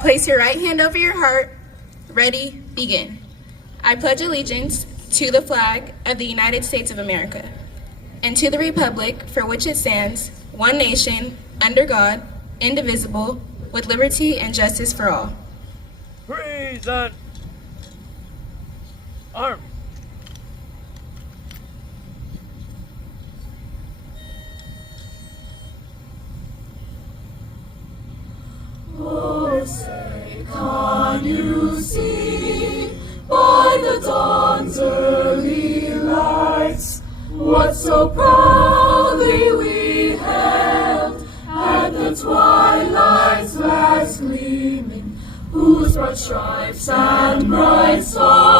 Place your right hand over your heart. Ready, begin. I pledge allegiance to the flag of the United States of America and to the republic for which it stands, one nation, under God, indivisible, with liberty and justice for all. Present. Arm. Oh, say, can you see by the dawn's early lights what so proudly we hailed at the twilight's last gleaming, whose broad stripes and bright stars